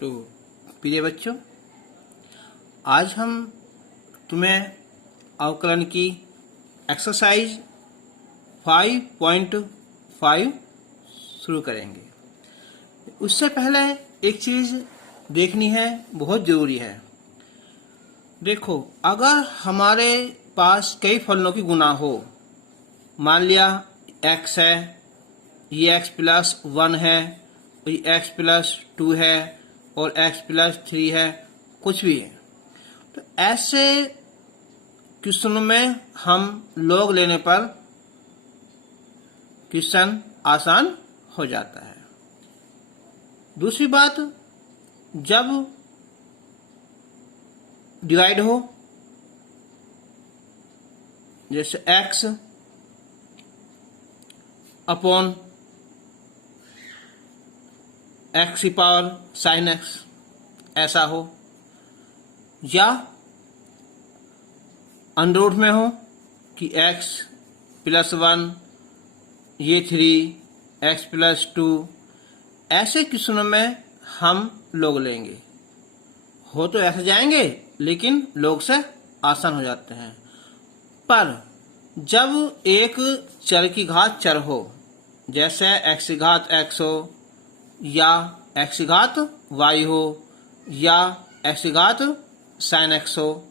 तो प्रिय बच्चों, आज हम तुम्हें अवकलन की एक्सरसाइज 5.5 शुरू करेंगे। उससे पहले एक चीज़ देखनी है, बहुत ज़रूरी है। देखो, अगर हमारे पास कई फलनों की गुना हो, मान लिया x है, ये x प्लस 1 है, ये x प्लस 2 है और x प्लस 3 है, कुछ भी है, तो ऐसे क्वेश्चन में हम लॉग लेने पर क्वेश्चन आसान हो जाता है। दूसरी बात, जब डिवाइड हो, जैसे x अपॉन x की पावर sin x ऐसा हो, या अंडर रूट में हो कि x प्लस 1 ये 3 x प्लस 2, ऐसे क्वेश्चनों में हम लॉग लेंगे। हो तो ऐसे जाएंगे, लेकिन लॉग से आसान हो जाते हैं। पर जब एक चर की घात चर हो, जैसे x की घात x हो, या x की घात y हो, या x की घात sin x हो,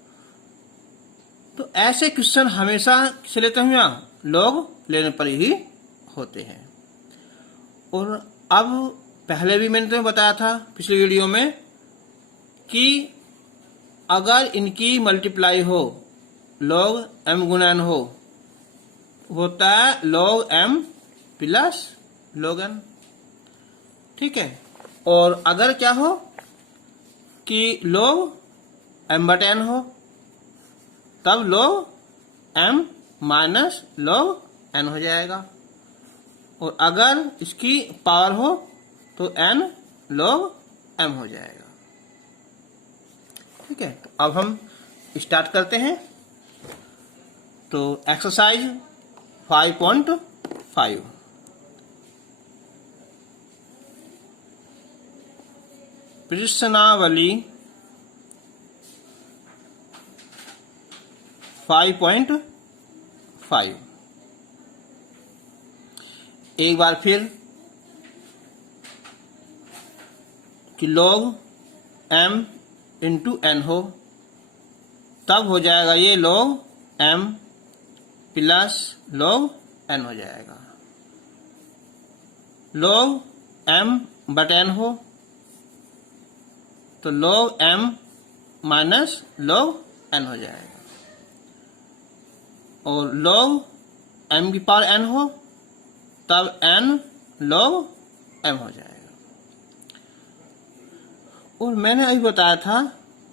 तो ऐसे क्वेश्चन हमेशा किसे लेते हैं? यहाँ लॉग लेने पर ही होते हैं। और अब पहले भी मैंने तुम्हें बताया था पिछली वीडियो में कि अगर इनकी मल्टीप्लाई हो, log m गुना n हो, होता है log m plus log n। ठीक है। और अगर क्या हो कि log m बटे n हो, तब log m minus log n हो जाएगा। और अगर इसकी पावर हो तो n log m हो जाएगा। ठीक है, तो अब हम स्टार्ट करते हैं। तो एक्सरसाइज 5.5, प्रश्नावली 5.5। एक बार फिर कि log m इंटू n हो, तब हो जाएगा ये log m plus log n हो जाएगा। log m बटे n हो तो log m minus log n हो जाएगा। और log m की पावर n हो तब n log m हो जाएगा। और मैंने अभी बताया था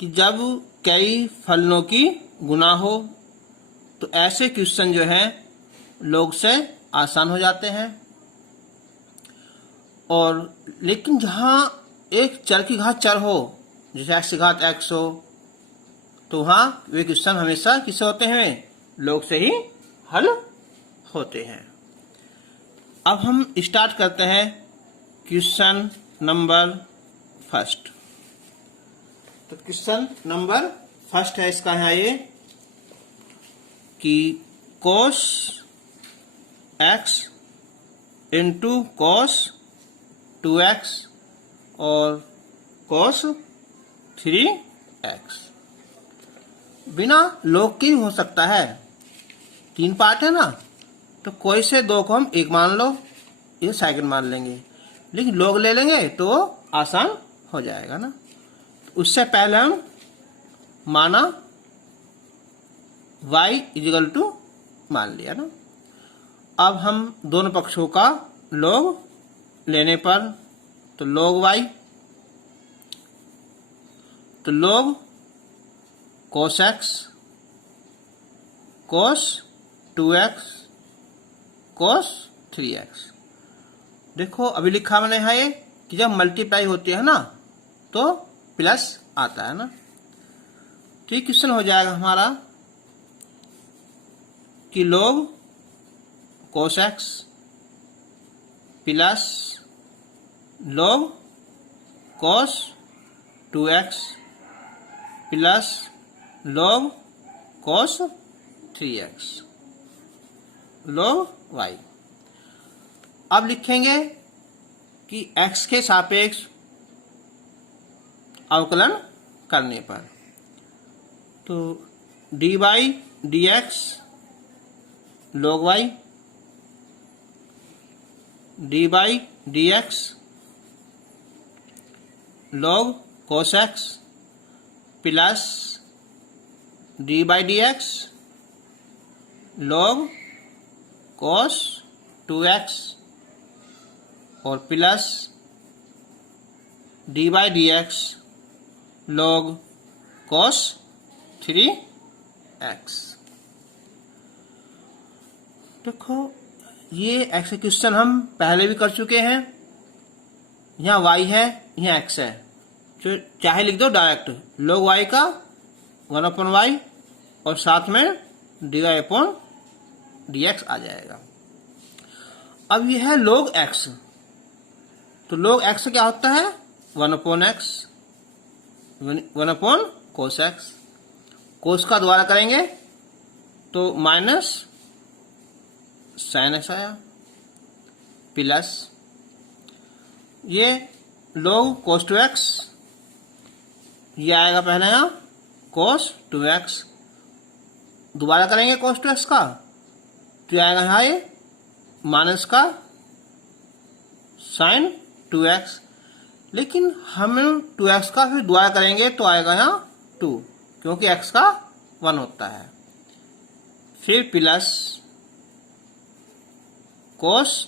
कि जब कई फलनों की गुना हो तो ऐसे क्वेश्चन जो हैं log से आसान हो जाते हैं। और लेकिन जहाँ एक चर की घात चर हो, जैसे x की घात x हो, तो वहाँ वे क्वेश्चन हमेशा किससे होते हैं? log से ही हल होते हैं। अब हम स्टार्ट करते हैं क्वेश्चन नंबर फर्स्ट। तो क्वेश्चन नंबर फर्स्ट है इसका यहाँ ये कि cos x into cos 2x और cos 3x बिना log के हो सकता है। 3 पार्ट है ना, तो कोई से 2 को हम 1 मान लो, ये सेकंड मान लेंगे, लेकिन log ले लेंगे तो आसान हो जाएगा ना। उससे पहले हम माना y इजिकल टू मान लिया ना। अब हम दोनों पक्षों का log लेने पर तो log y, तो log cos x, cos 2x, cos 3x। देखो अभी लिखा मैंने है ये कि जब मल्टीप्लाई होती है ना तो प्लस आता है ना। तो ये क्वेश्चन हो जाएगा हमारा कि log cos x plus log cos 2x plus log cos 3x log y। अब लिखेंगे कि x के सापेक्ष अवकलन करने पर, तो dy dx log y, dy dx log cos x plus dy dx log cos 2x और plus dy dx log cos 3x। देखो ये एक्सक्यूशन हम पहले भी कर चुके हैं। यहाँ y है, यहाँ x है, तो चाहे लिख दो डायरेक्ट log y का 1/y और साथ में dy/dx आ जाएगा। अब ये है log x, तो log x क्या होता है 1/x 1/cos x। cos का दोबारा करेंगे तो माइनस sin x आया, प्लस ये log cos 2x, ये आएगा पहले यहाँ cos 2x, दोबारा करेंगे cos 2x का तो आएगा यहाँ ये माइनस का sin 2x, लेकिन हम 2x का फिर दोबारा करेंगे तो आएगा यहाँ 2, क्योंकि x का 1 होता है। फिर प्लस cos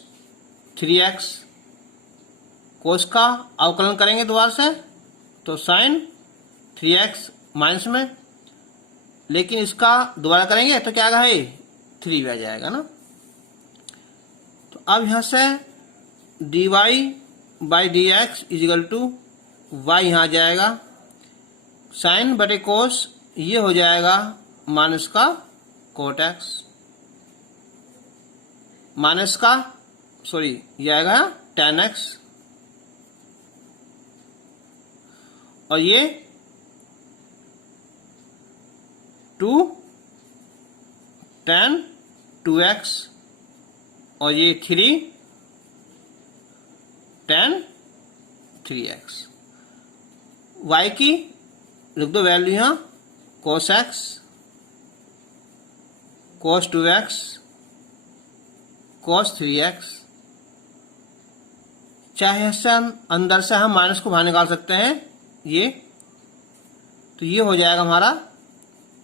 3x, cos का अवकलन करेंगे दोबारा से तो sin 3x माइनस में, लेकिन इसका दोबारा करेंगे तो क्या आएगा है 3 आ जाएगा ना। तो अब यहाँ से dy/dx इजिकल टू y यहाँ आ जाएगा, sin बटे cos ये हो जाएगा माइनस का cot x, माइनस का ये आएगा tan x, और ये 2 tan 2x और ये 3 tan 3x। y की लिख दो वैल्यू यहाँ cos x cos 2x cos 3x, चाहे इससे अंदर से हम माइनस को बाहर निकाल सकते हैं ये, तो ये हो जाएगा हमारा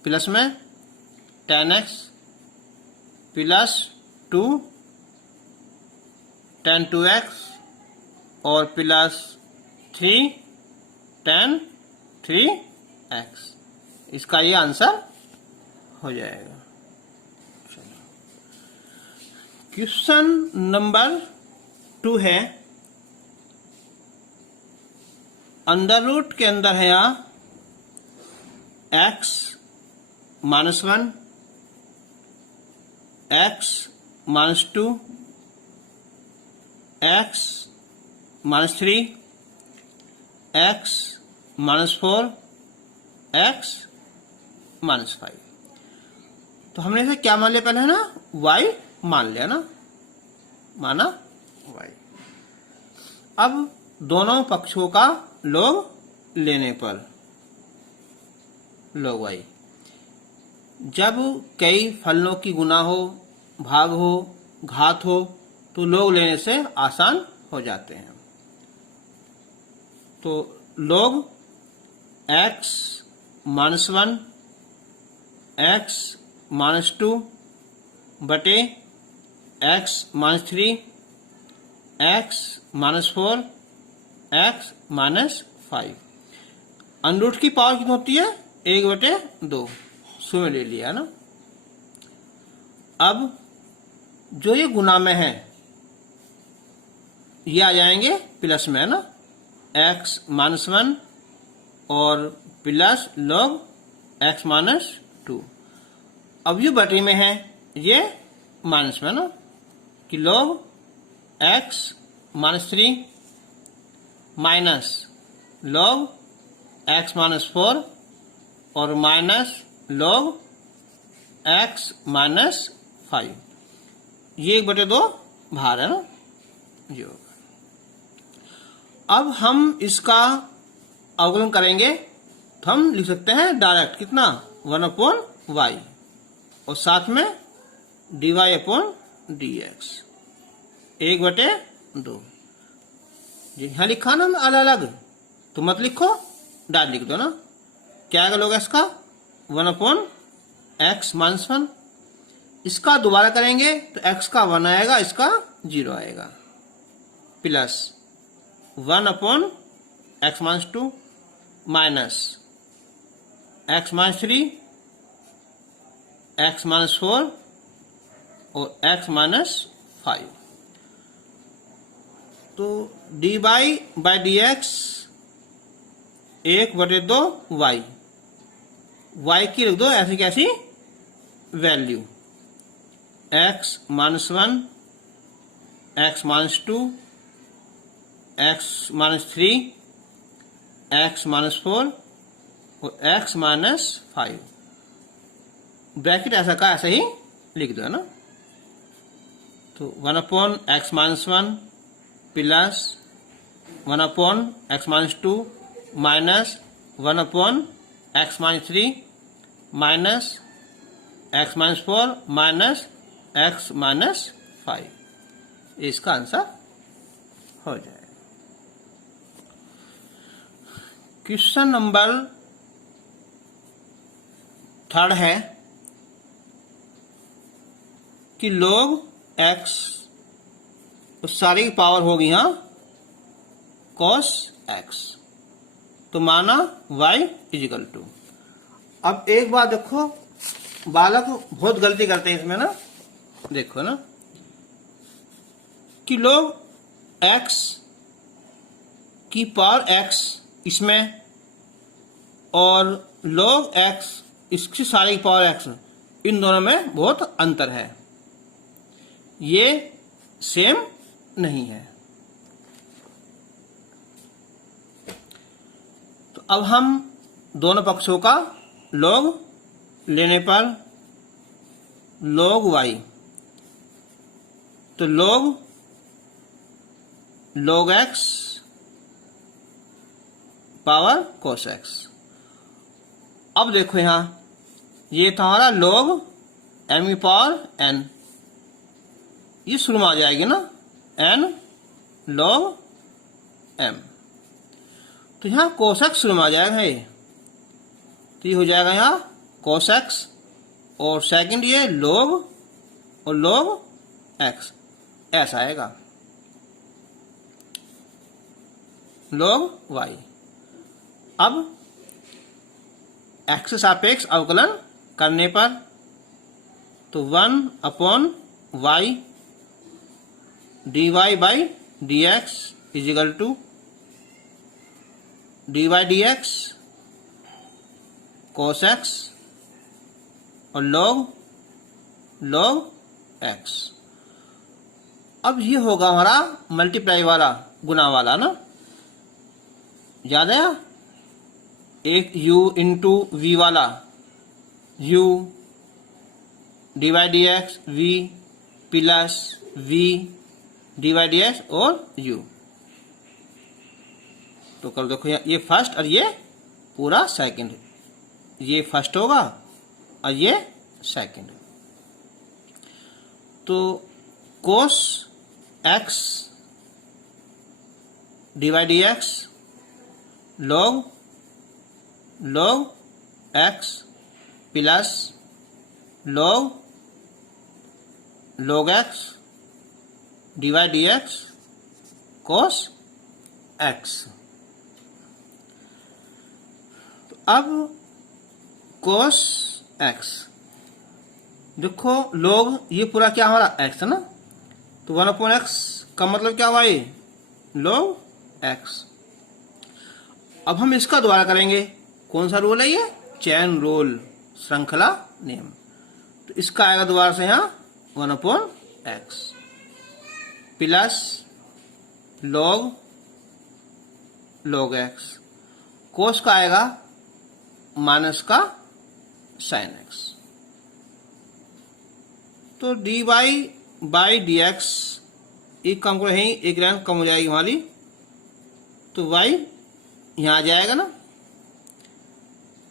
प्लस में tan x plus 2 tan 2x और प्लस 3 tan 3x, इसका ये आंसर हो जाएगा। क्वेश्चन नंबर 2 है, अंडर रूट के अंदर है यहाँ x -1 x -2 x -3 x -4 x -5। तो हमने इसे क्या मान लिया पहले है ना, y मान लिया ना, माना y। अब दोनों पक्षों का log लेने पर log y, जब कई फलनों की गुना हो, भाग हो, घात हो तो log लेने से आसान हो जाते हैं। तो log x -1 x -2 बटे x -3 x -4 x -5, अंडर की पावर कितनी होती है 1/2, 100 ले लिया ना। अब जो ये गुना में है ये आ जाएंगे प्लस में है ना, x -1 और प्लस log x -2। अब ये बटे में है ये माइनस में ना, कि log x -3 minus log x minus 4 और माइनस log एक्स माइनस 5। ये 1/2 भार है ना योग। अब हम इसका अवकलन करेंगे तो हम लिख सकते हैं डायरेक्ट कितना 1/y और साथ में dy/dx 1/2। यहाँ लिखा ना अलग अलग तो मत लिखो, डायरेक्ट लिख दो ना। क्या आएगा log x का 1/x माइनस 1। इसका दोबारा करेंगे तो x का 1 आएगा, इसका 0 आएगा, plus 1/x minus 2 minus x minus 3, x minus 4 और x माइनस 5। तो dy/dx 1/2y, y की लिख दो ऐसी कैसी value x minus 1, x minus 2, x minus 3, x minus 4 और x माइनस 5। ब्रैकेट ऐसा का ऐसा ही लिख दो है ना। तो 1/x minus 1 plus 1/x minus 2 minus 1/x minus 3 minus x minus 4 minus x minus 5। इसका आंसर हो जाएगा। क्वेश्चन नंबर 3 है कि log x सारी पावर होगी यहाँ cos x, तो माना y इजिकल टू। अब एक बात देखो, बालक बहुत गलती करते हैं इसमें ना, देखो ना कि log x की पावर x इसमें और log x इसकी सारी पावर x, इन दोनों में बहुत अंतर है, ये सेम नहीं है। तो अब हम दोनों पक्षों का log लेने पर log y, तो log x power cos x। अब देखो यहां ये था हमारा log m की पावर n, ये शुरू में आ जाएगी ना n log m, तो यहां cos x शुरू में आ जाएगा ये, तो ये हो जाएगा यहाँ cos x और सेकंड ये log और log x ऐसा आएगा log y। अब x के सापेक्ष अवकलन करने पर तो 1/y dy/dx is equal to dy/dx cos x और log x। अब ये होगा हमारा मल्टीप्लाई वाला, गुना वाला ना, याद है, एक u इंटू v वाला, u dy/dx v plus v dy/dx और u। तो कर देखो ये फर्स्ट और ये पूरा सेकंड, ये फर्स्ट होगा और ये सेकंड। तो cos x dy/dx log x plus log x dy/dx cos x। तो अब cos x देखो log ये पूरा क्या हमारा x है ना, तो 1/x का मतलब क्या हुआ, ये log x। अब हम इसका दोबारा करेंगे, कौन सा रूल है ये, चैन रूल, श्रृंखला नियम। तो इसका आएगा दोबारा से यहाँ 1/x प्लस log x कोस का आएगा माइनस का साइन एक्स। तो d y by d x एक कम को है, एक लाइन कम हो जाएगी हमारी, तो वाई यहां आ जाएगा ना।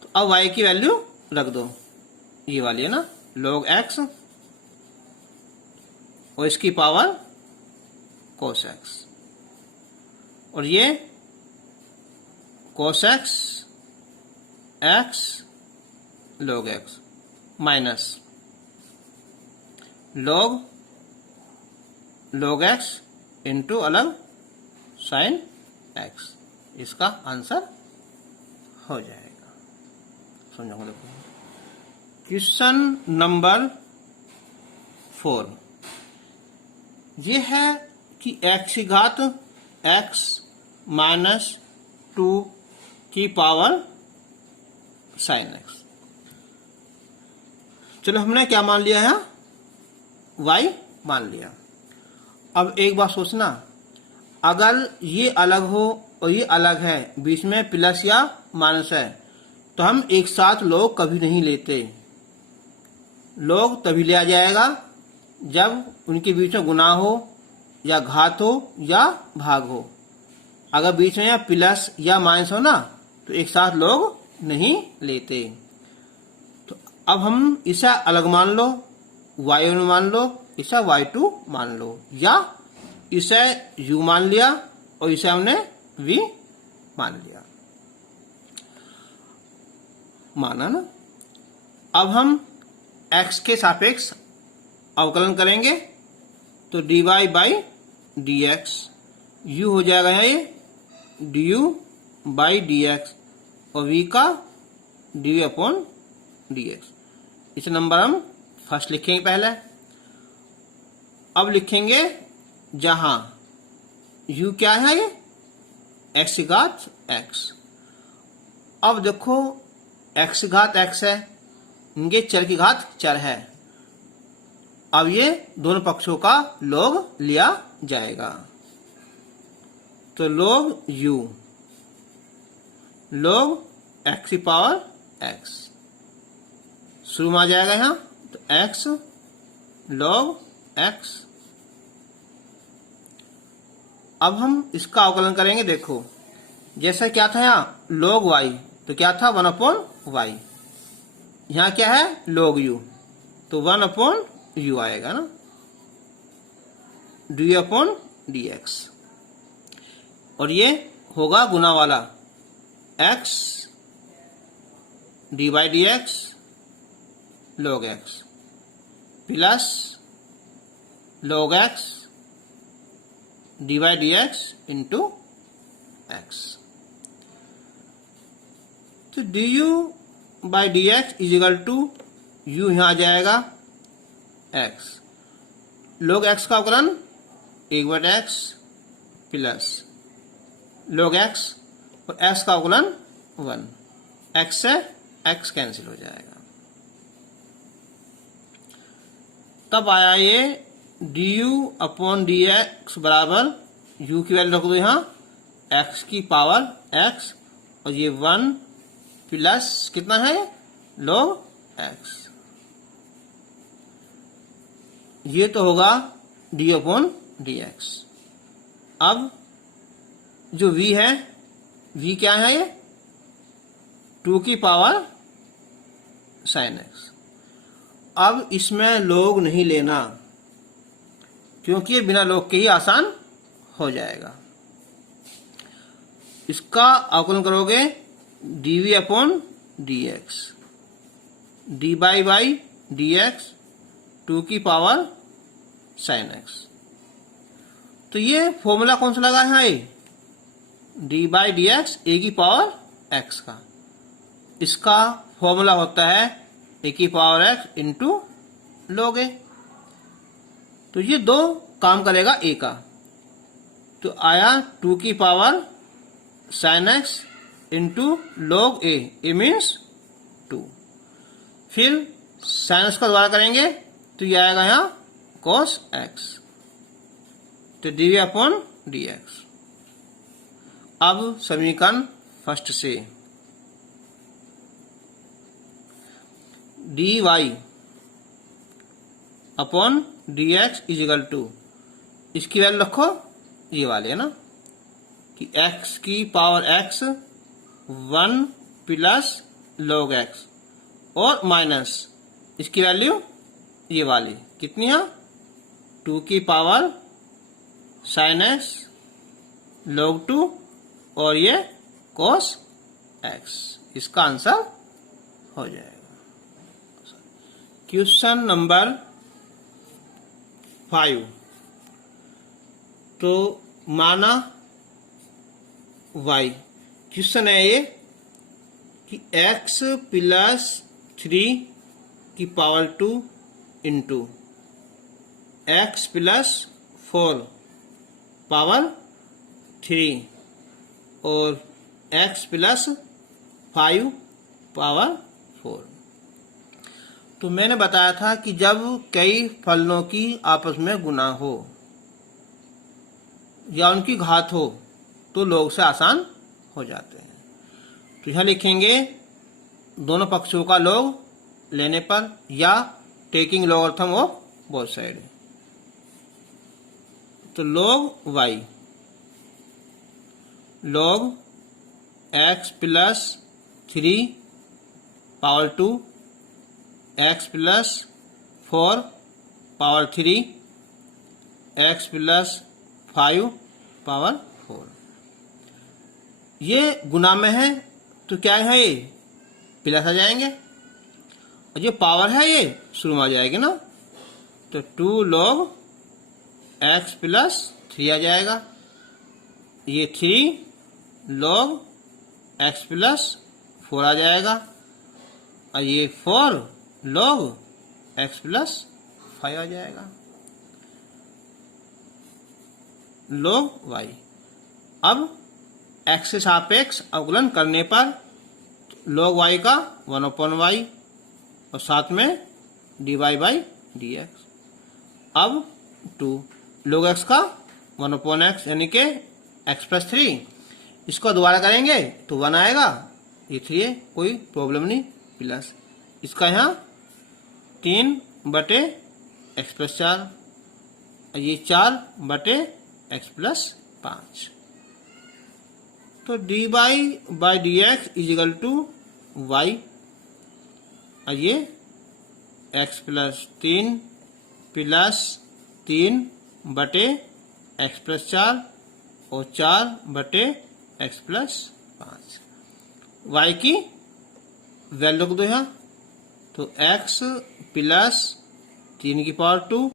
तो अब वाई की वैल्यू रख दो, ये वाली है ना, log x और इसकी पावर cos x, और ये cos x x log x minus log x into अलग sin x, इसका आंसर हो जाएगा। समझो देखो, क्वेश्चन नंबर 4 ये है कि x की घात x माइनस 2 की पावर sin x। चलो हमने क्या मान लिया है, y मान लिया। अब एक बात सोचना, अगर ये अलग हो और ये अलग है, बीच में प्लस या माइनस है, तो हम एक साथ log कभी नहीं लेते। log तभी लिया जाएगा जब उनके बीच में गुणा हो या घात हो या भाग हो। अगर बीच में या प्लस या माइनस हो ना, तो एक साथ log नहीं लेते। तो अब हम इसे अलग मान लो, y1 मान लो, इसे y2 मान लो, या इसे u मान लिया और इसे हमने v मान लिया, माना ना। अब हम x के सापेक्ष अवकलन करेंगे, तो dy बाई dx, u हो जाएगा ये du बाई dx और v का du अपॉन dx। इस नंबर हम फर्स्ट लिखेंगे पहले। अब लिखेंगे जहां u क्या है, ये x की घात x। अब देखो x की घात x है, इनके चर की घात चर है। अब ये दोनों पक्षों का log लिया जाएगा, तो log u log x की पावर x शुरू में आ जाएगा यहाँ, तो x log x। अब हम इसका अवकलन करेंगे। देखो जैसा क्या था यहाँ log y, तो क्या था 1 अपॉन y, यहाँ क्या है log u, तो 1 अपॉन u आएगा ना, du अपॉन dx, और ये होगा गुना वाला x dy by dx log x plus log x dy by dx into x। तो du by dx is equal to u यहां आ जाएगा x, log x का अवकलन 1/x प्लस log x और x का अवकलन 1, x से x कैंसिल हो जाएगा। तब आया ये du अपॉन dx बराबर u की वैल्यू रख दो यहाँ x की पावर x, और ये 1 प्लस कितना है log x, ये तो होगा d अपॉन dx। अब जो v है, v क्या है, ये 2 की पावर sin x। अब इसमें log नहीं लेना, क्योंकि ये बिना log के ही आसान हो जाएगा। इसका अवकलन करोगे dv upon dx, dy by dx 2 की पावर sin x। तो ये फॉर्मूला कौन सा लगा है, dy बाई dx a की पावर x का। इसका फॉर्मूला होता है a की power x into log a। तो ये दो काम करेगा a का, तो आया 2 की power sin x into log a, a means 2। फिर sin x का द्वारा करेंगे तो ये आएगा यहाँ cos x, तो dv अपॉन dx। अब समीकरण फर्स्ट से d y upon d x is equal to, इसकी वैल्यू रखो ये वाले है ना, कि x की power x 1 plus log x और माइनस इसकी वैल्यू ये वाली कितनी है 2 की पावर sin x log 2 और ये cos x, इसका आंसर हो जाएगा। क्वेश्चन नंबर 5, तो माना y, क्वेश्चन है ये कि x प्लस 3 की power 2 into x plus 4 power 3 और x प्लस 5 पावर 4। तो मैंने बताया था कि जब कई फलनों की आपस में गुना हो या उनकी घात हो तो लॉग से आसान हो जाते हैं। तो यह लिखेंगे दोनों पक्षों का लॉग लेने पर या taking logarithm of both side. तो log y log x plus 3 power 2 x plus 4 power 3 x plus 5 power 4। ये गुना में है तो क्या है ये प्लस आ जाएंगे और जो पावर है ये शुरू में आ जाएगी ना, तो 2 log x प्लस 3 आ जाएगा, ये 3 log x प्लस 4 आ जाएगा और ये 4 log x प्लस 5 आ जाएगा। log y, अब x से सापेक्ष अवकलन करने पर log y का 1/y और साथ में dy बाई dx। अब 2 log x का 1/x यानी कि x प्लस 3, इसको दोबारा करेंगे तो 1 आएगा, ये 3 है कोई प्रॉब्लम नहीं, प्लस इसका यहाँ 3/x प्लस 4 और ये 4/x प्लस 5। तो dy by dx is equal to y और ये x plus 3 plus 3/x plus 4 और 4/x प्लस 5। y की वैल्यू को दो यहाँ, तो x प्लस 3 की पावर 2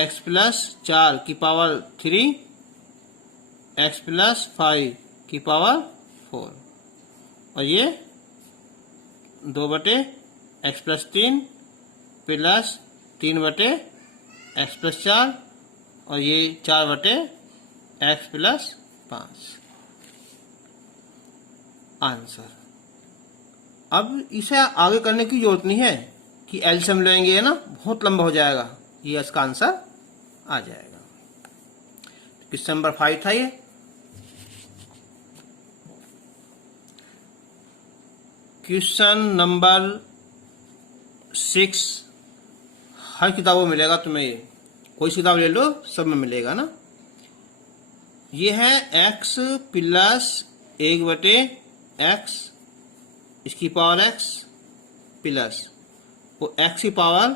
x प्लस 4 की पावर 3 x प्लस 5 की पावर 4 और ये 2/x plus 3 plus 3/x plus 4 और ये 4/x प्लस 5 आंसर। अब इसे आगे करने की जरूरत नहीं है कि एलसीएम लेंगे है ना, बहुत लंबा हो जाएगा, ये इसका आंसर आ जाएगा। क्वेश्चन नंबर 5 था ये। क्वेश्चन नंबर 6 हर किताबों में मिलेगा तुम्हें, ये कोई किताब ले लो सब में मिलेगा ना। ये है x प्लस 1/x इसकी पावर x प्लस वो x की पावर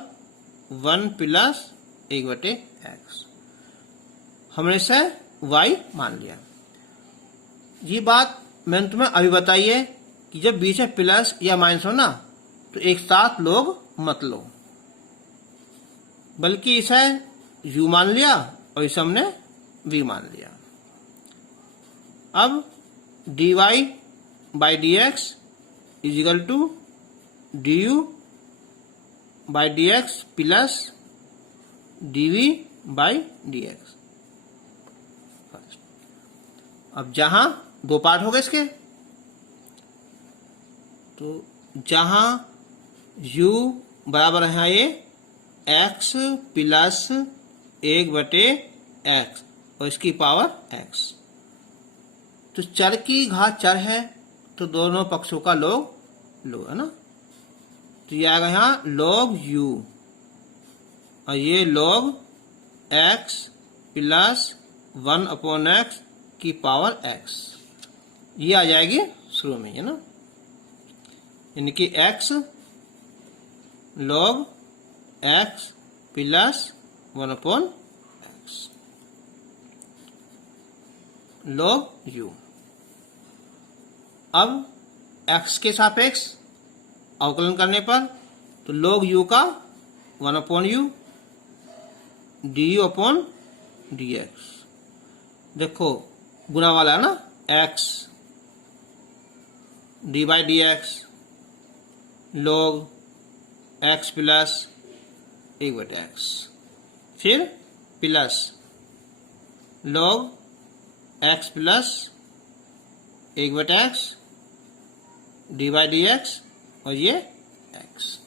1 प्लस 1/x, हमने इसे y मान लिया। ये बात मैंने तुम्हें अभी बताई है कि जब बीच में प्लस या माइनस हो ना तो एक साथ लोग मत लो, बल्कि इसे u मान लिया और इसे हमने v मान लिया। अब dy by dx is equal to du by dx plus dv by dx। अब जहां दो पार्ट हो गए इसके, तो जहां u बराबर है ये x प्लस 1/x और इसकी पावर x, तो चर की घात चर है तो दोनों पक्षों का log है ना, तो ये आएगा यहाँ log u और ये log x प्लस 1/x की पावर x, ये आ जाएगी शुरू में, है ना, यानी कि x log x plus 1/x log u। अब x के सापेक्ष अवकलन करने पर तो log u का 1/u du/dx, देखो गुना वाला है ना, x d/dx log x plus 1/x, फिर plus log x plus 1/x d/dx और ये x,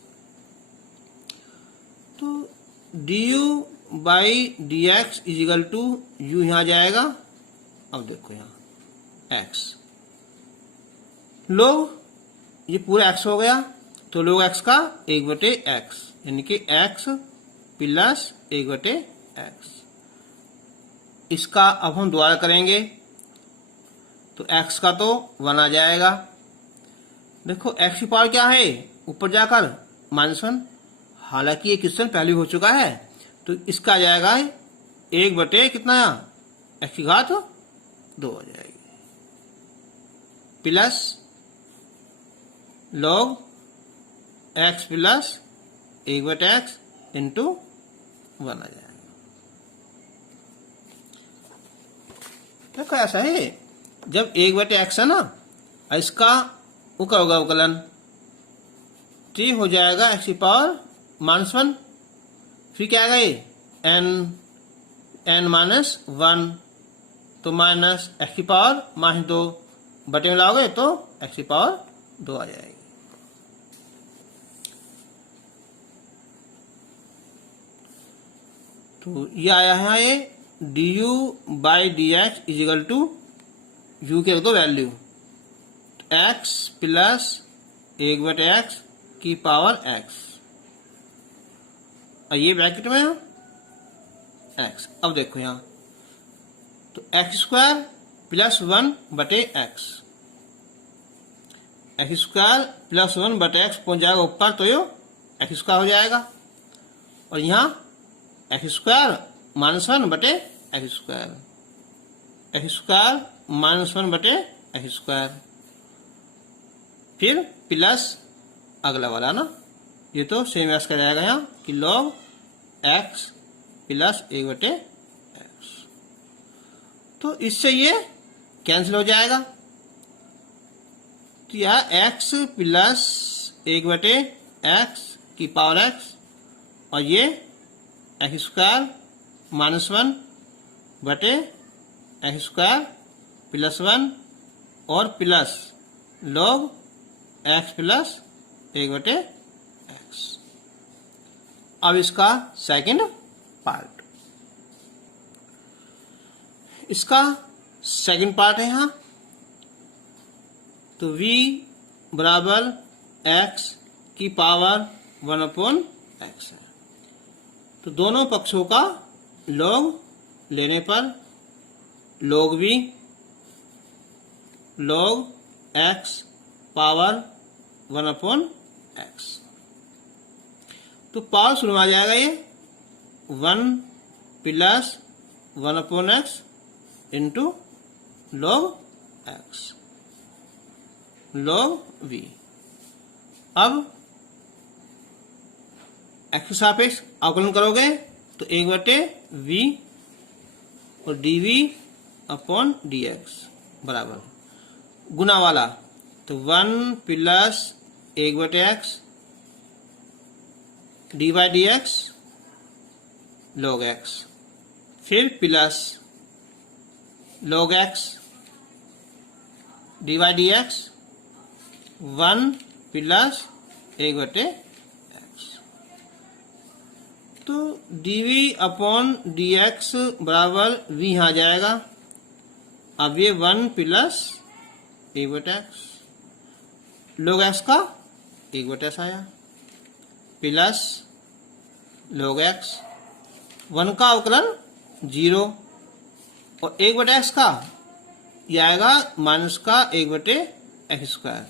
तो du/dx is equal to u यहाँ जाएगा। अब देखो यहाँ x log ये पूरा x हो गया तो log x का 1/x यानी कि x प्लस 1/x, इसका अब हम दोबारा करेंगे तो x का तो 1 आ जाएगा। देखो x की पावर क्या है ऊपर जाकर -1, हालांकि ये क्वेश्चन पहले हो चुका है, तो इसका आ जाएगा 1 कितना x की घात 2 आ जाएगी plus log x plus 1/x into 1 आ जाएगा। देखो ऐसा है, जब 1/x है ना, इसका ऊपर होगा अवकलन, तो हो जाएगा x की पावर -1, फिर क्या आएगा ये n-1, तो माइनस x की पावर -2 बटे में लाओगे तो x की पावर 2 आ जाएगी। तो ये आया है ये du/dx is equal to u के दो वैल्यू x प्लस 1/x की पावर x और ये ब्रैकेट में x। अब देखो यहाँ तो x² plus 1/x, x² plus 1/x पहुंच जाएगा ऊपर तो यो x² हो जाएगा, और यहाँ x² -1/x², x² -1/x², फिर प्लस अगला वाला ना, ये तो सेम ऐसा रहेगा यहाँ कि log x प्लस 1/x, तो इससे ये कैंसिल हो जाएगा, तो यह x प्लस 1/x की पावर x और ये x² -1/x² प्लस 1 और plus log x plus 1/x। अब इसका सेकंड पार्ट, इसका सेकंड पार्ट है यहाँ, तो v बराबर x की पावर 1/x है, तो दोनों पक्षों का log लेने पर log v log x power 1/x, तो पावर शुरू में आ जाएगा ये 1 plus 1/x into log x log v। अब x के सापेक्ष अवकलन करोगे तो 1/v और dv/dx बराबर गुना वाला तो 1 plus 1/x d/dx log x, फिर plus log x d/dx 1 plus 1/x, तो dv/dx बराबर v आ जाएगा, अब ये 1 प्लस 1/x, log x का 1/s आया, प्लस log x, 1 का अवकलन 0 और 1/x का ये आएगा माइनस का 1/x²।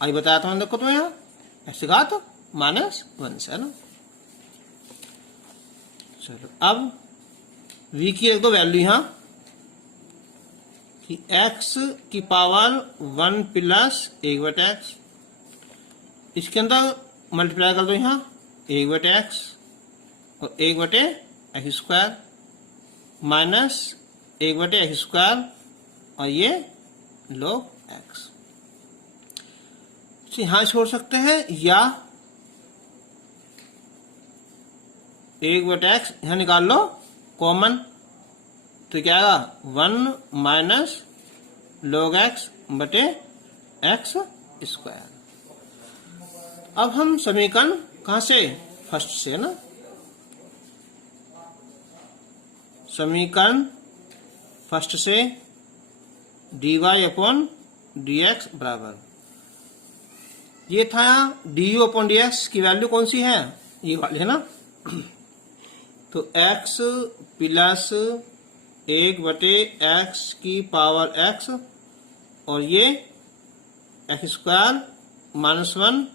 अभी बताया था मैंने, देखो तो यहाँ x घात -1 से, है ना। चलो अब v की एक दो वैल्यू यहाँ कि x की पावर 1 प्लस 1/x, इसके अंदर मल्टीप्लाई कर दो यहाँ 1/x और 1/x² माइनस 1/x² और ये log x। यहां छोड़ सकते हैं या 1/x यहां निकाल लो कॉमन, तो क्या आएगा 1 माइनस log x बटे x²। अब हम समीकरण कहां से, फर्स्ट से, ना। समीकरण फर्स्ट से dy/dx बराबर, ये था du/dx की वैल्यू कौन सी है, ये वाली है ना। तो x प्लस 1/x की पावर x और ये x² माइनस 1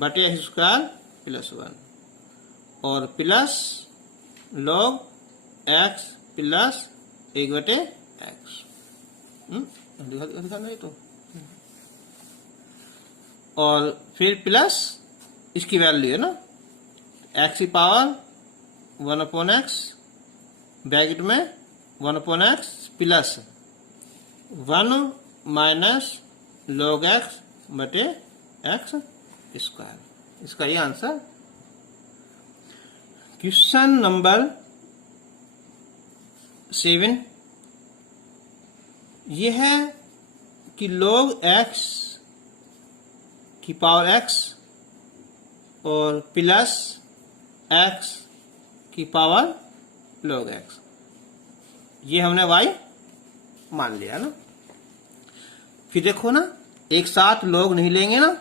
बटे x² प्लस 1 और plus log x plus 1/x। दिखा नहीं तो, और फिर प्लस इसकी वैल्यू है ना x की पावर 1/x ब्रैकेट में 1/x plus 1 minus log x बटे x²। इसका ये आंसर। क्वेश्चन नंबर 7 ये है कि log x की पावर x और प्लस x की पावर log x, ये हमने y मान लिया ना। फिर देखो ना, एक साथ log नहीं लेंगे ना,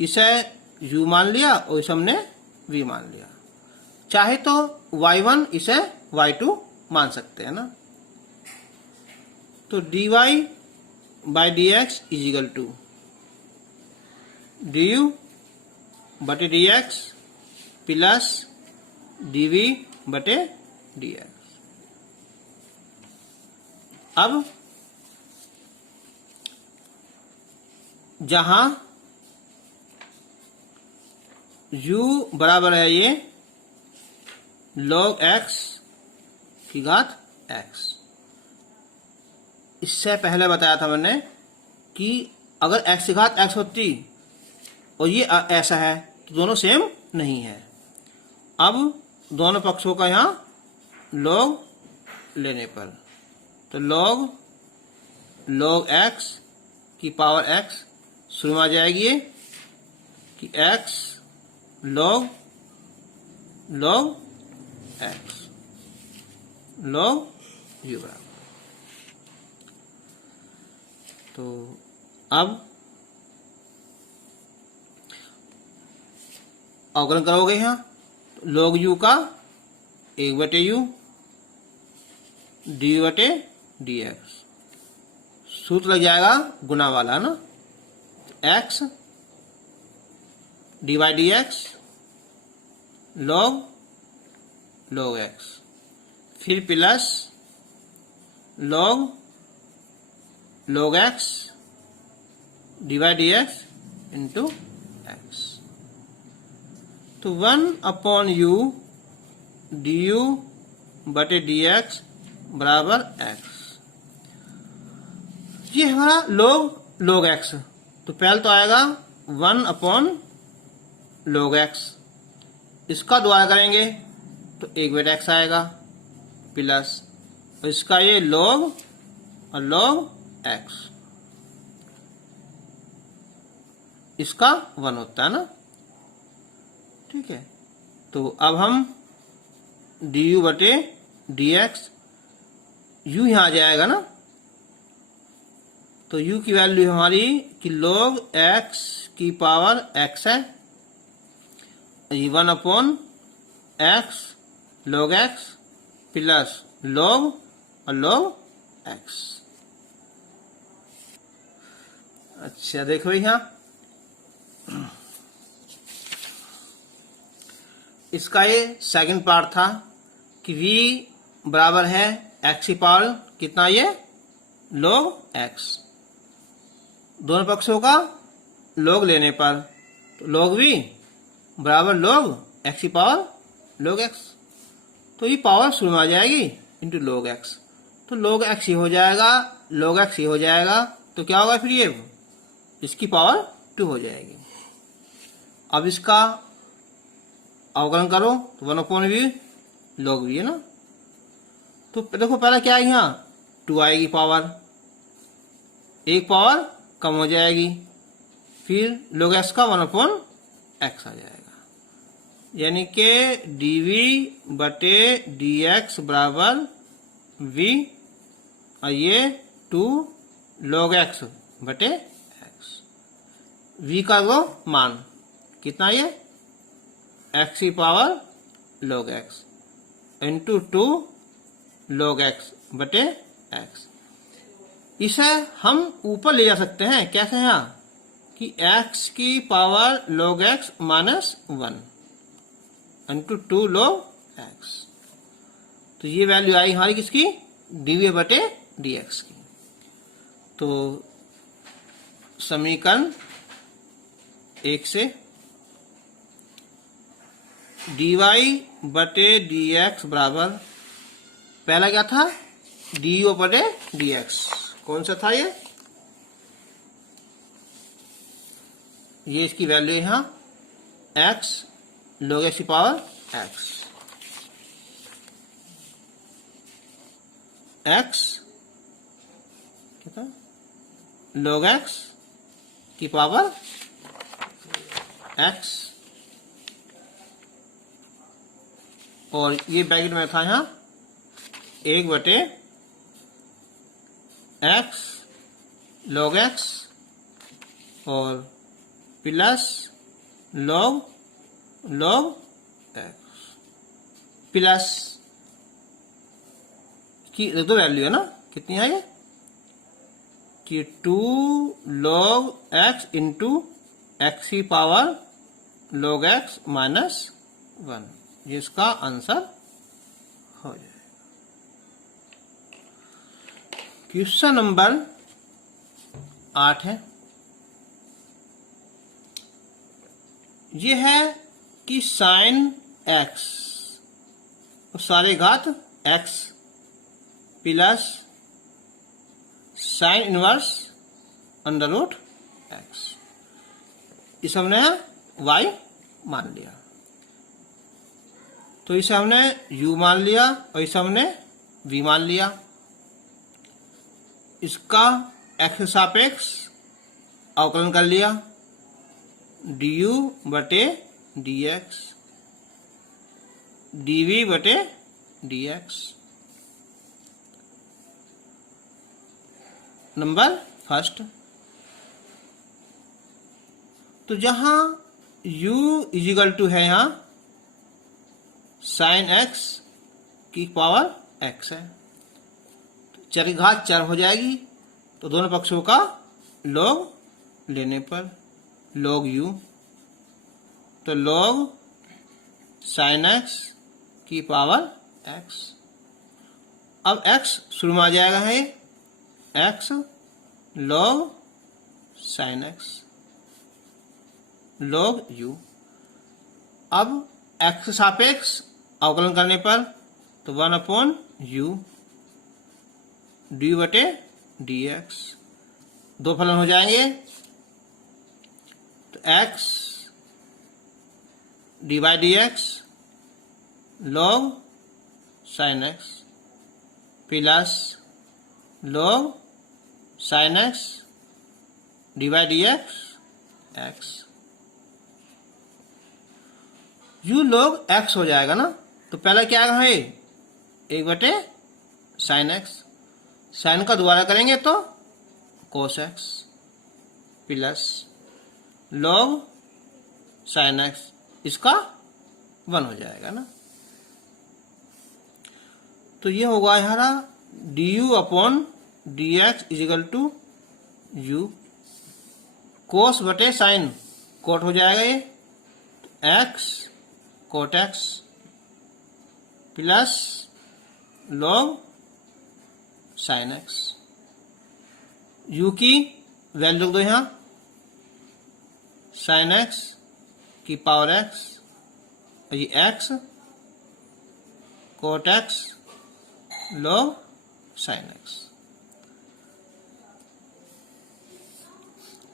इसे u मान लिया और इसे हमने v मान लिया। चाहे तो y1 इसे y2 मान सकते हैं ना। तो dy/dx is equal to du बटे dx प्लस dv बटे dx। अब जहां u बराबर है ये log x की घात x, इससे पहले बताया था मैंने कि अगर x की घात x होती और ये ऐसा है तो दोनों सेम नहीं है। अब दोनों पक्षों का यहाँ log लेने पर तो log x की पावर x शुरू में आ जाएगी ये कि x log x log u बराबर। तो अब अवकलन करोगे यहाँ log u का 1/u du/dx, सूत्र लग जाएगा गुना वाला ना, x dy/dx log x, फिर plus log x dy/dx into x। तो 1/u du बटे dx बराबर x। ये हमारा log x, तो पहले तो आएगा 1/log x, इसका द्वारा करेंगे तो 1/x आएगा प्लस, और इसका ये log और log x, इसका 1 होता है ना। ठीक है, तो अब हम du बटे dx u यहाँ आ जाएगा ना, तो u की वैल्यू हमारी कि log x की पावर x है, 1/x log x plus log और log x। अच्छा देखो यहाँ इसका ये सेकंड पार्ट था कि v बराबर है x की पावर कितना, ये log x, दोनों पक्षों का log लेने पर तो log v बराबर log x की पावर log x, तो ये पावर शुरू में आ जाएगी इंटू log x, तो log x ही हो जाएगा, log x ही हो जाएगा, तो क्या होगा फिर ये इसकी पावर 2 हो जाएगी। अब इसका अवकलन करो तो 1/v log v है ना, तो देखो पहला क्या है यहाँ 2 आएगी पावर, एक पावर कम हो जाएगी, फिर log x का 1/x आ जाएगा, यानी कि dv बटे dx बराबर v और ये 2 log x बटे x। v का लो मान कितना, ये x की power log x into 2 log x बटे x। इसे हम ऊपर ले जा सकते हैं, कैसे यहाँ कि x की power log x minus 1 into 2 log x, तो ये वैल्यू आई हमारी किसकी, dv बटे dx की। तो समीकरण 1 से dy बटे dx बराबर, पहला क्या था du बटे dx, कौन सा था ये इसकी वैल्यू है यहाँ x log x की पावर x, x क्या था log x की पावर x, और ये ब्रैकेट में था यहाँ 1 बटे x log x और प्लस log x प्लस की दो वैल्यू है ना, कितनी है ये कि 2 log x इंटू x की पावर log x माइनस 1, ये इसका आंसर हो जाएगा। क्वेश्चन नंबर 8 है, ये है कि साइन x सारे घात x plus sine inverse under root x, इसे हमने y मान लिया, तो इसे हमने u मान लिया और इसे हमने v मान लिया। इसका x सापेक्ष अवकलन कर लिया, du बटे dx dv बटे dx। नंबर फर्स्ट, तो जहां u इजिकल टू है यहाँ साइन x की पावर x है, चर की घात 4 हो जाएगी, तो दोनों पक्षों का log लेने पर log u, तो log साइन x की पावर x। अब x शुरू में आ जाएगा है x log sine x log u। अब x सापेक्ष अवकलन करने पर तो 1/u dy बटे dx, दो फलन हो जाएंगे, तो x dy dx log sin x plus log sin x dy dx x, u log x हो जाएगा ना, तो पहला क्या है 1 बटे sin x, साइन का दोबारा करेंगे तो cos x plus log sin x, इसका 1 हो जाएगा ना। तो ये होगा हमारा du upon dx is equal to u, cos बटे साइन कोट हो जाएगा ये, x cot x plus log sine x। u की वैल्यू लिख दो यहाँ, साइन x की पावर x, ये x cot x log sine x।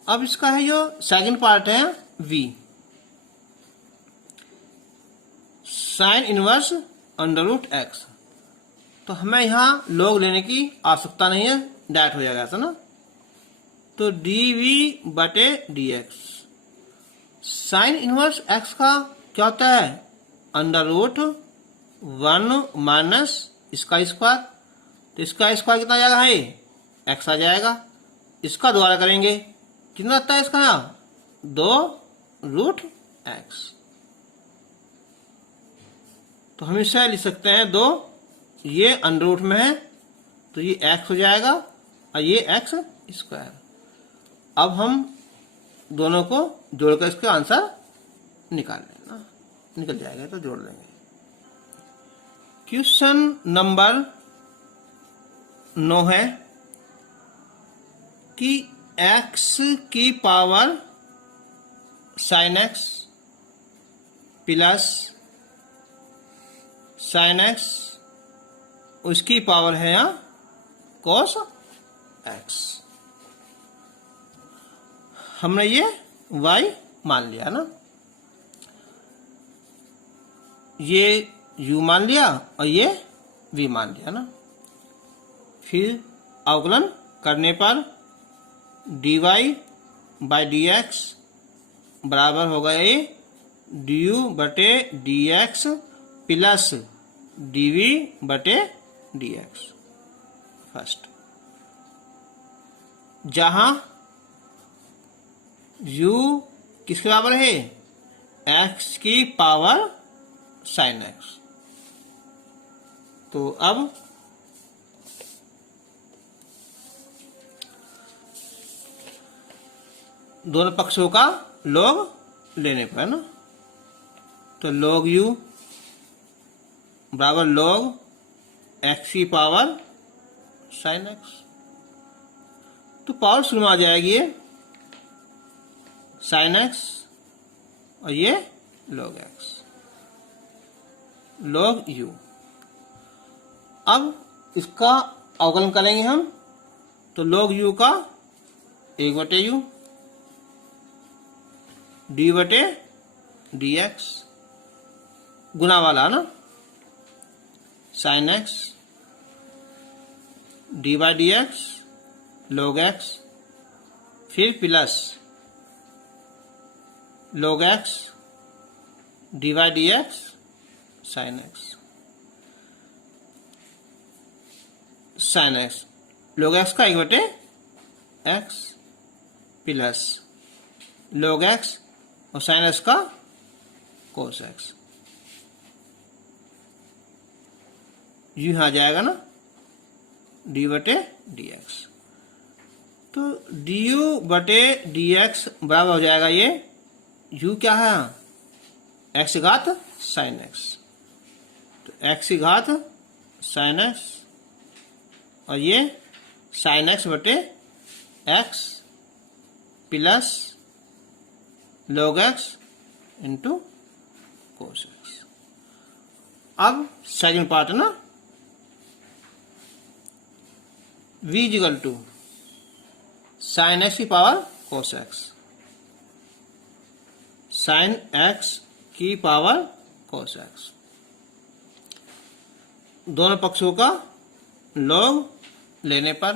अब इसका है जो सेकंड पार्ट है v, sine inverse under root x। तो हमें यहाँ log लेने की आवश्यकता नहीं है, डायरेक्ट हो जाएगा ऐसा ना। तो dv बटे dx, साइन इनवर्स x का क्या होता है, अंडर रूट 1 माइनस इसका स्क्वायर। तो इसका स्क्वायर कितना आ जाएगा है, x आ जाएगा। इसका दोबारा करेंगे, कितना आता है इसका यहाँ, 2 रूट x। तो हम इसे लिख सकते हैं 2, ये अंडर रूट में है तो ये x हो जाएगा और ये x स्क्वायर। अब हम दोनों को जोड़कर इसका आंसर निकाल लेना, निकल जाएगा तो जोड़ लेंगे। क्वेश्चन नंबर 9 है कि x की power sine x plus sign x, उसकी पावर है यहाँ cos x। हमने ये y मान लिया ना, ये u मान लिया और ये v मान लिया ना। फिर अवकलन करने पर dy बाई dx बराबर होगा ये du बटे dx प्लस dv बटे dx। फर्स्ट, जहां u किसके बराबर है, x की पावर साइन x। तो अब दोनों पक्षों का log लेने पर ना, तो log u बराबर log x की पावर साइन x। तो पावर शुरू में आ जाएगी ये साइन x और ये log x, log u। अब इसका अवकलन करेंगे हम, तो log u का 1 बटे u d बटे dx गुना वाला ना, sine x d by dx log x, फिर plus log x d by dx sine x, sine x log x का 1 बटे x प्लस log x और साइन x का cos x। यू आ जाएगा ना d बटे dx। तो du बटे dx बराबर हो जाएगा ये u क्या है, x घात साइन x। तो x घात साइन x और ये साइन x बटे x plus log x into cos x। अब सेकंड पार्ट ना, v is equal to sine x की power cos x, sine x की पावर कोस x। दोनों पक्षों का log लेने पर,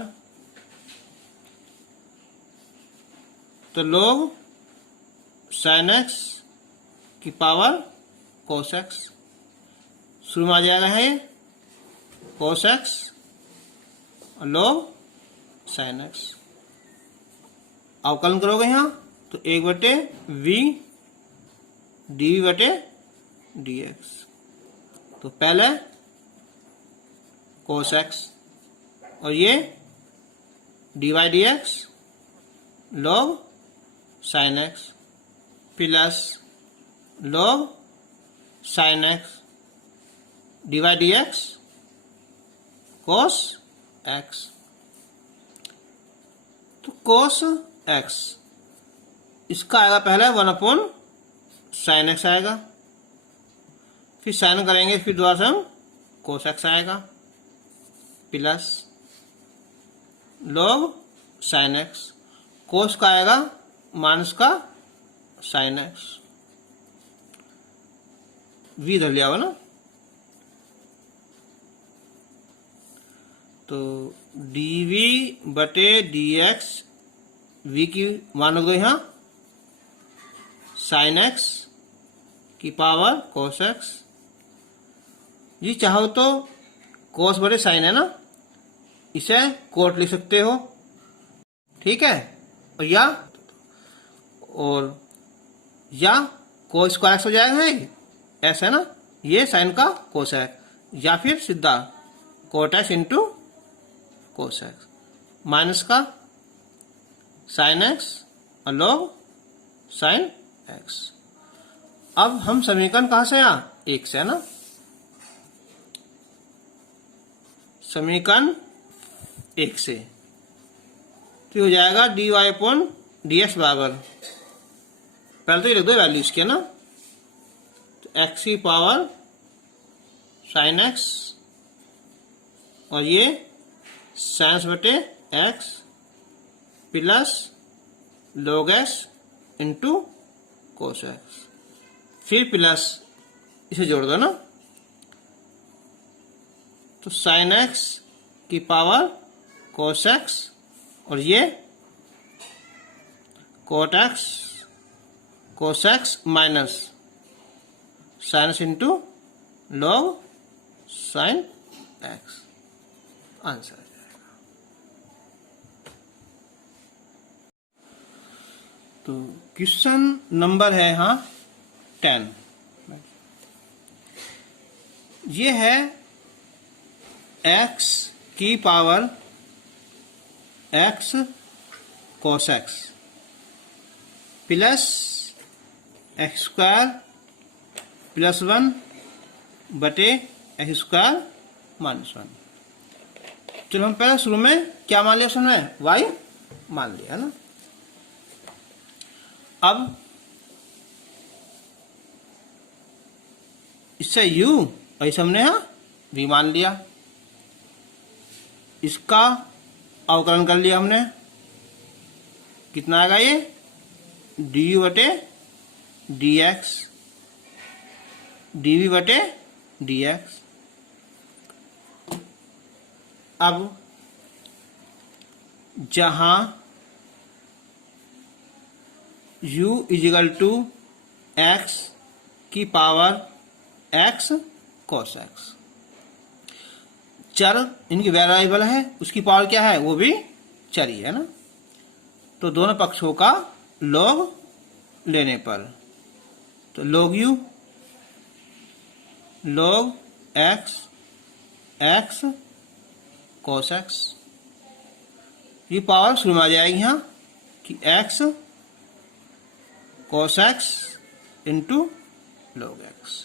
तो log साइन x की पावर कोस x शुरू में आ जाएगा है कोस x और log sin x। अवकलन करोगे यहाँ तो 1/v dv/dx। तो पहले cos x और ये dy/dx log sin x plus log sin x dy/dx cos x। तो cos x इसका आएगा पहले 1/sin x आएगा, फिर साइन करेंगे, फिर दोबारा से हम cos x आएगा plus log sin x। cos का आएगा माइनस का sin x, v धर लिया हुआ ना। तो dv/dx v की मान हो गई यहाँ sin x की पावर cos x। जी चाहो तो cos/sin है ना, इसे कोट लिख सकते हो, ठीक है। और या cos स्क्वायर x हो जाएगा ऐसा है ना, ये साइन का cos x, या फिर सीधा cot x into cos x minus का sin x और log sin x। अब हम समीकरण कहां से आया, 1 से है ना। समीकरण 1 से तो हो जाएगा dy/dx बराबर, पहले तो ये लिख दो वैल्यू इसके ना, तो x की पावर sin x और ये sin/x plus log x into cos x, फिर प्लस इसे जोड़ दो ना, तो sin x की पावर cos x और ये cot x minus sin x into log sin x, answer आ जाएगा। तो क्वेश्चन नंबर है यहाँ 10। ये है x की power x cos x plus x² plus 1/x² minus 1। चलो हम पहले शुरू में क्या मान लिया, सुनो y मान लिया ना। अब इससे u और इसे हमने यहाँ v मान लिया, इसका अवकलन कर लिया हमने, कितना आएगा ये du/dx dv/dx। अब जहां u = x की पावर x cos x, चर इनकी वेरिएबल है, उसकी पावर क्या है, वो भी चर ही है ना। तो दोनों पक्षों का log लेने पर तो log u log x cos x, ये पावर शुरू में आ जाएगी यहाँ कि x cos x into log x।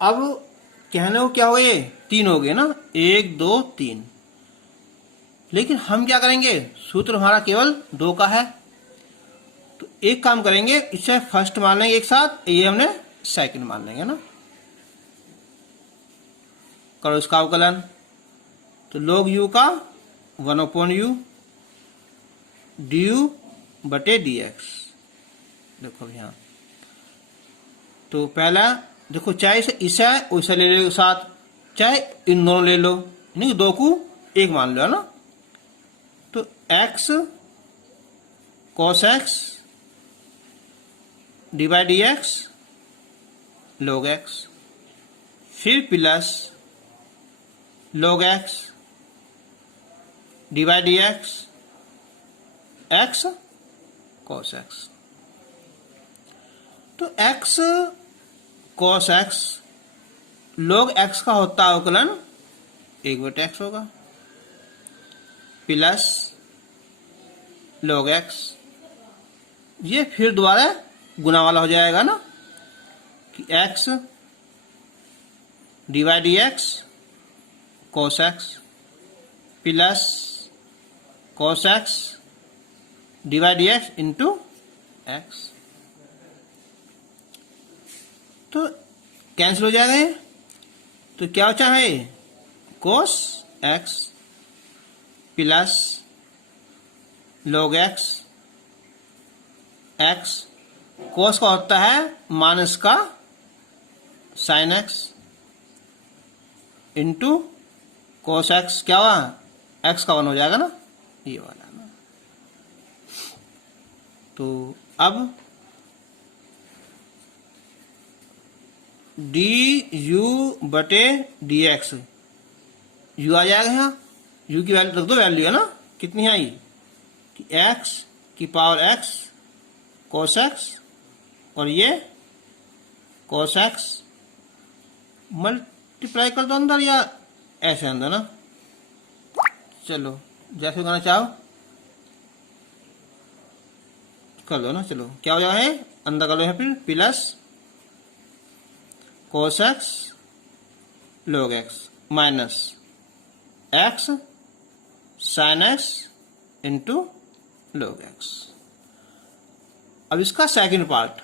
अब कहने को क्या हो गए, 3 हो गए ना, 1 2 3। लेकिन हम क्या करेंगे, सूत्र हमारा केवल 2 का है, तो एक काम करेंगे, इसे फर्स्ट मान लेंगे एक साथ, ये हमने सेकंड मान लेंगे ना। करो इसका अवकलन, तो log u का 1/u du/dx। देखो यहाँ तो पहला देखो, चाहे इसे वैसे ले लो साथ, चाहे इन दोनों ले लो, नहीं 2 को 1 मान लो है ना। तो x cos x dy/dx log x, फिर plus log x d by d x x cos x. तो x cos x log x का होता है अवकलन 1/x होगा, प्लस log एक्स, ये फिर दोबारा गुना वाला हो जाएगा ना कि x d by d x cos x plus cos x d by d x into x. तो कैंसिल हो जाएगा ये, तो क्या बचा है cos x plus log x, x cos का होता है माइनस का sine x into cos x, क्या हुआ एक्स का 1 हो जाएगा ना, ये वाला ना। तो अब डी यू बटे डी एक्स, यू आ जाएगा यहाँ, यू की वैल्यू रख दो, वैल्यू है ना कितनी आई कि एक्स की पावर एक्स कोस एक्स, और ये कोस एक्स मल्टीप्लाई कर दो अंदर या ऐसे अंदर ना, चलो जैसे करना चाहो कर दो ना। चलो क्या हो जाए अंदर कर लो यहाँ फिर plus cos x log x minus x sine x into log x. अब इसका second part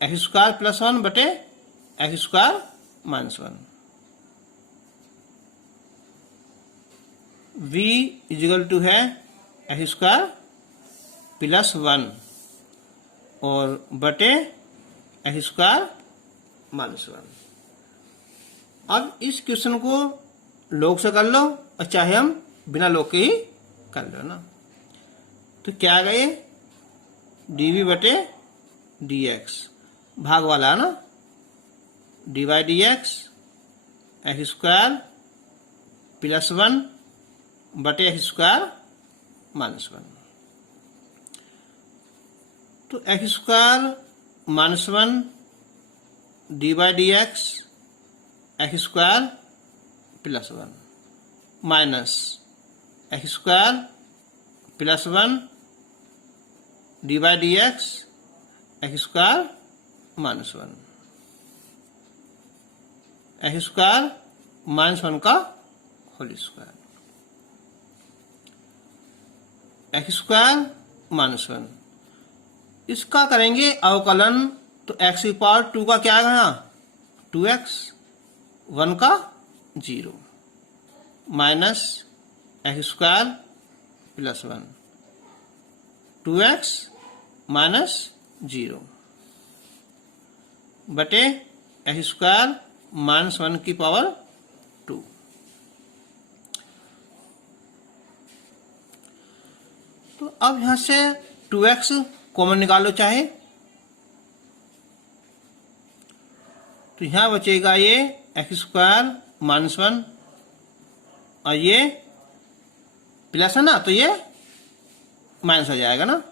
x square plus 1 बटे x square minus 1, v is equal to है एक्स स्क्वायर प्लस 1 और बटे एक्स स्क्वायर माइनस 1। अब इस क्वेश्चन को log से कर लो और चाहे हम बिना log के ही कर लो ना। तो क्या आ गए dv बटे dx, भाग वाला है ना, d by d x x square plus 1 बटे एक्स स्क्वायर माइनस 1। तो x square minus 1 d by d x x square plus 1 minus x square plus 1 d by d x x square minus 1, x square minus 1 का whole square, x square minus 1, इसका करेंगे अवकलन। तो x की power 2 का क्या आएगा यहाँ 2x, 1 का 0 minus x square plus 1 2x minus 0 बटे एक्स स्क्वायर माइनस 1 की पावर 2। तो अब यहां से 2x कॉमन निकालो चाहे, तो यहां बचेगा ये एक्स स्क्वायर माइनस 1 और ये प्लस है ना, तो ये माइनस हो जाएगा ना,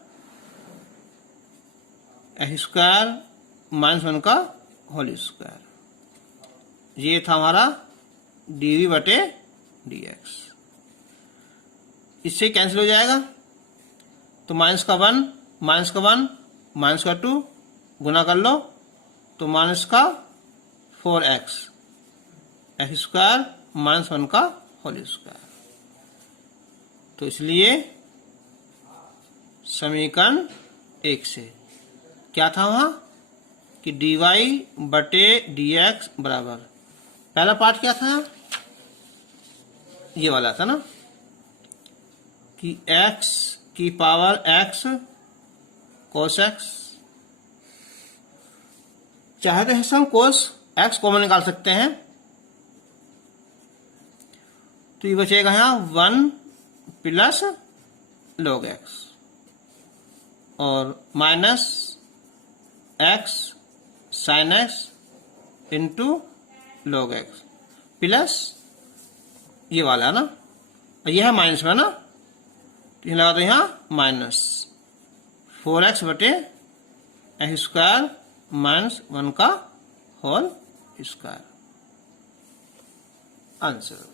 एक्स स्क्वायर माइनस 1 का होल स्क्वायर। ये था हमारा dv बटे dx, इससे कैंसिल हो जाएगा। तो माइनस का 1 माइनस का 1 माइनस का 2 गुना कर लो, तो माइनस का 4x एक्स स्क्वायर माइनस 1 का होल स्क्वायर। तो इसलिए समीकरण 1 से क्या था वहां कि dy बटे dx बराबर, पहला पार्ट क्या था ये वाला था ना कि x की पावर x cos x, चाहे तो ऐसा हम cos x कॉमन निकाल सकते हैं, तो ये बचेगा यहां 1 प्लस log x और minus x sine x into log x plus ये वाला ना और यह है माइनस में ना, तो यह लगा दो यहाँ माइनस 4x बटे एक्स स्क्वायर माइनस 1 का whole square. Answer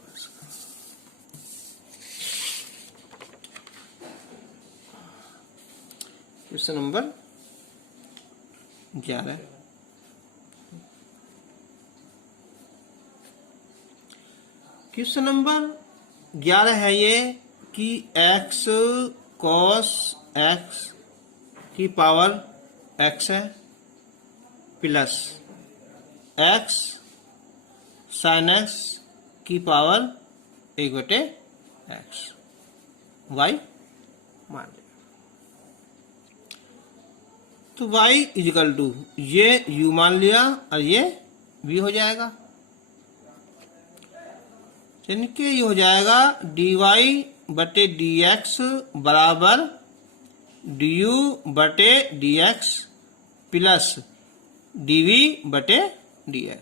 question number 11। Question number 11 है ये कि x cos x की पावर x है प्लस x sin x की पावर 1/x y मान लिया। तो y इजिकल टू ये u मान लिया और ये v हो जाएगा, यानी कि ये हो जाएगा dy बटे dx बराबर du बटे dx प्लस dv बटे dx।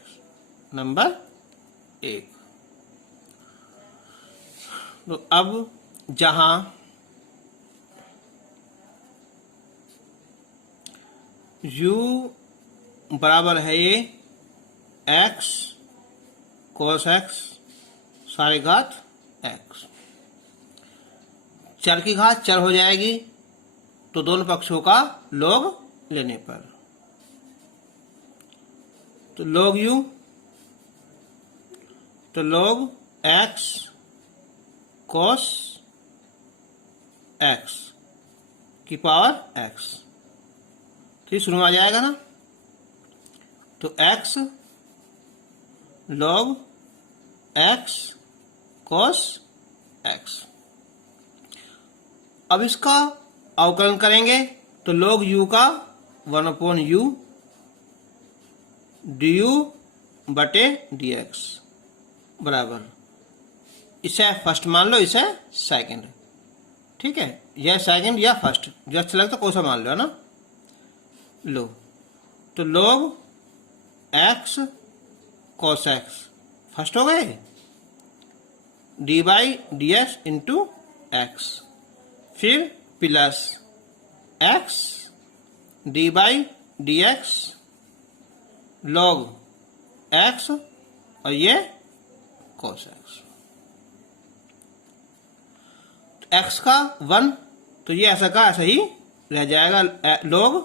नंबर 1। तो अब जहां u बराबर है ये x cos x सारे घात x, चर की घात चर हो जाएगी तो दोनों पक्षों का लॉग लेने पर, तो log u तो log x cos x की पावर x, तो शुरू में आ जाएगा ना, तो x log x cos x। अब इसका अवकलन करेंगे तो log u का 1/u du बटे dx बराबर, इसे फर्स्ट मान लो, इसे सेकंड, ठीक है, यह सेकंड या फर्स्ट जो अच्छा लगता है कोई सा मान लो ना। लो तो log x cos x first हो गए d by d x into x, फिर plus x d by d x log x और ये cos x। एक्स का 1 तो ये ऐसा का ऐसा ही रह जाएगा log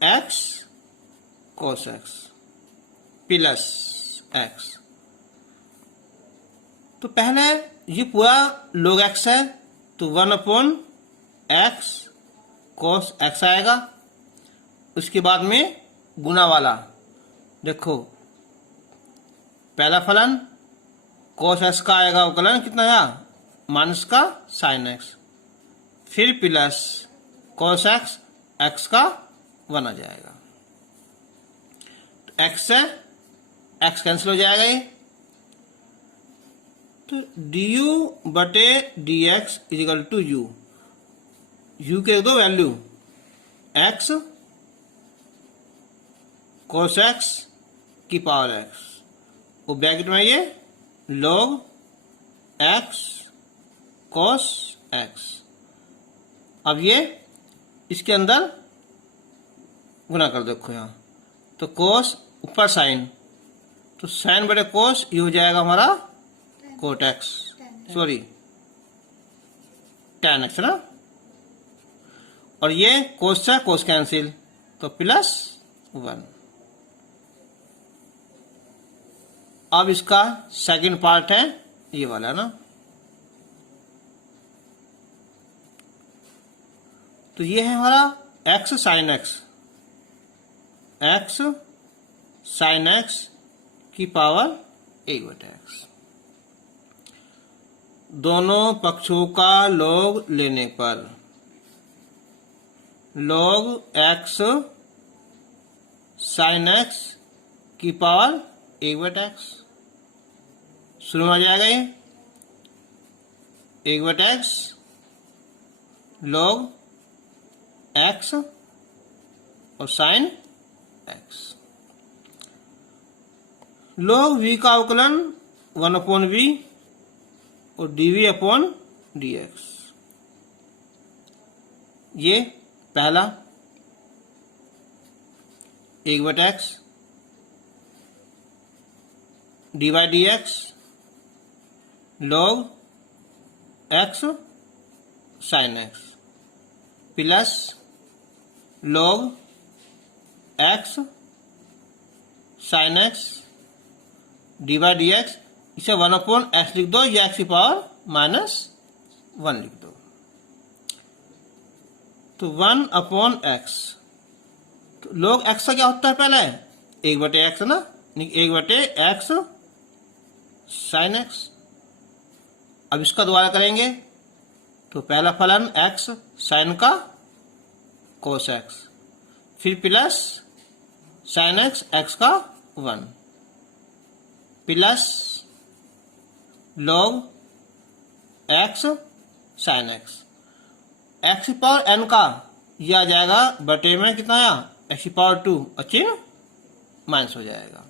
x cos x plus x। तो पहले ये पूरा log x है तो 1/x cos x आएगा, उसके बाद में गुना वाला देखो पहला फलन cos x का आएगा अवकलन कितना है माइनस का sin x, फिर प्लस cos x x का 1 आ जाएगा, तो x से x कैंसिल हो जाएगा ये, तो du बटे dx इजिकल टू u के दो वैल्यू x cos x की पावर x, वो ब्रैकेट में ये log x cos x। अब ये इसके अंदर गुना कर देखो यहाँ, तो cos ऊपर साइन, तो साइन बटे cos ये हो जाएगा हमारा cot x, sorry tan x ना, और ये cos से cos कैंसिल तो प्लस 1। अब इसका सेकंड पार्ट है ये वाला ना, तो ये है हमारा x sin x, x sin x की पावर 1/x। दोनों पक्षों का log लेने पर log x sin x की पावर 1/x शुरू में आ जाएगा ये 1/x log x और sin x। log v का अवकलन 1/v और dv अपॉन dx। ये पहला 1/x dy dx log x sin x plus log x sin x dy dx। इसे 1/x लिख दो या x की पावर -1 लिख दो। तो 1/x तो log x का क्या होता है पहले 1/x ना, 1/x sin x। अब इसका दोबारा करेंगे तो पहला फलन x sin का cos x, फिर प्लस sin x x का 1 plus log x sin x। x की पावर n का यह आ जाएगा बटे में कितना आया x की पावर 2 और चिन्ह माइनस हो जाएगा।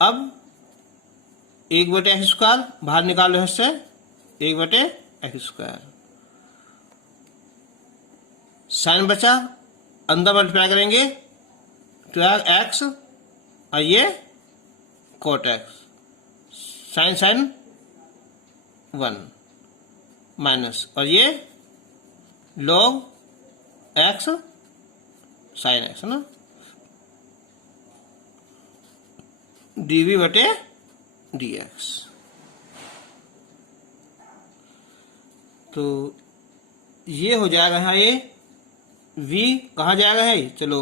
अब 1/x स्क्वायर बाहर निकालो इससे 1/x स्क्वायर, साइन बचा अंदर मल्टीप्लाई करेंगे तो x और ये cot x, sine sine 1 minus और ये log x sin x ना, dv बटे dx। तो ये हो जाएगा यहाँ ये v कहाँ जाएगा है, चलो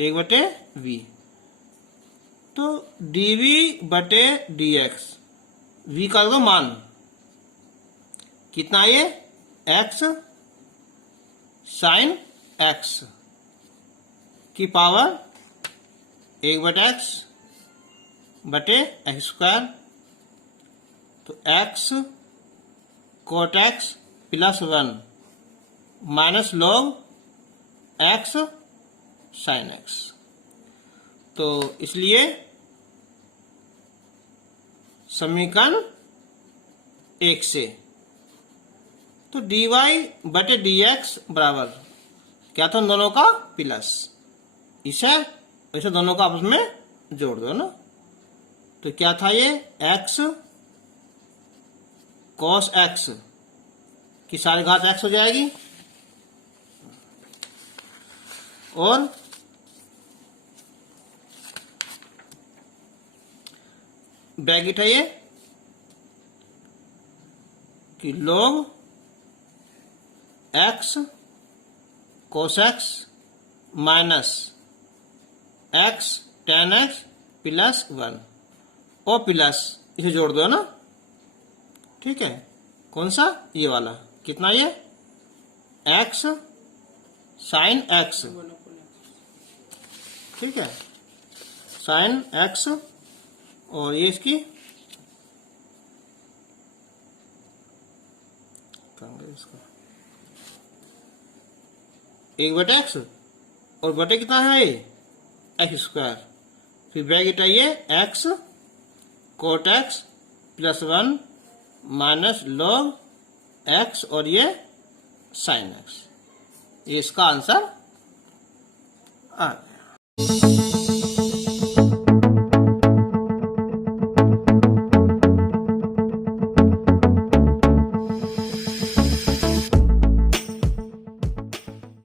1/v। तो dv बटे dx v का दो मान कितना, ये x sin x की पावर 1/x बटे x स्क्वायर। तो x cot x plus 1 minus log x sin x। तो इसलिए समीकरण 1 से तो dy बटे dx बराबर क्या था, दोनों का प्लस, इसे दोनों का आपस में जोड़ दो ना। तो क्या था ये x cos x की सारी घात x हो जाएगी और ब्रैकेट है ये कि log x cos x minus x tan x plus 1 और प्लस इसे जोड़ दो ना, ठीक है। कौन सा, ये वाला कितना, ये x sin x, ठीक है, sin x और ये इसकी इसका 1/x और बटे कितना है ये x स्क्वायर, फिर ब्रैकेट है ये x cot x plus 1 minus log x और ये sin x। ये इसका आंसर आ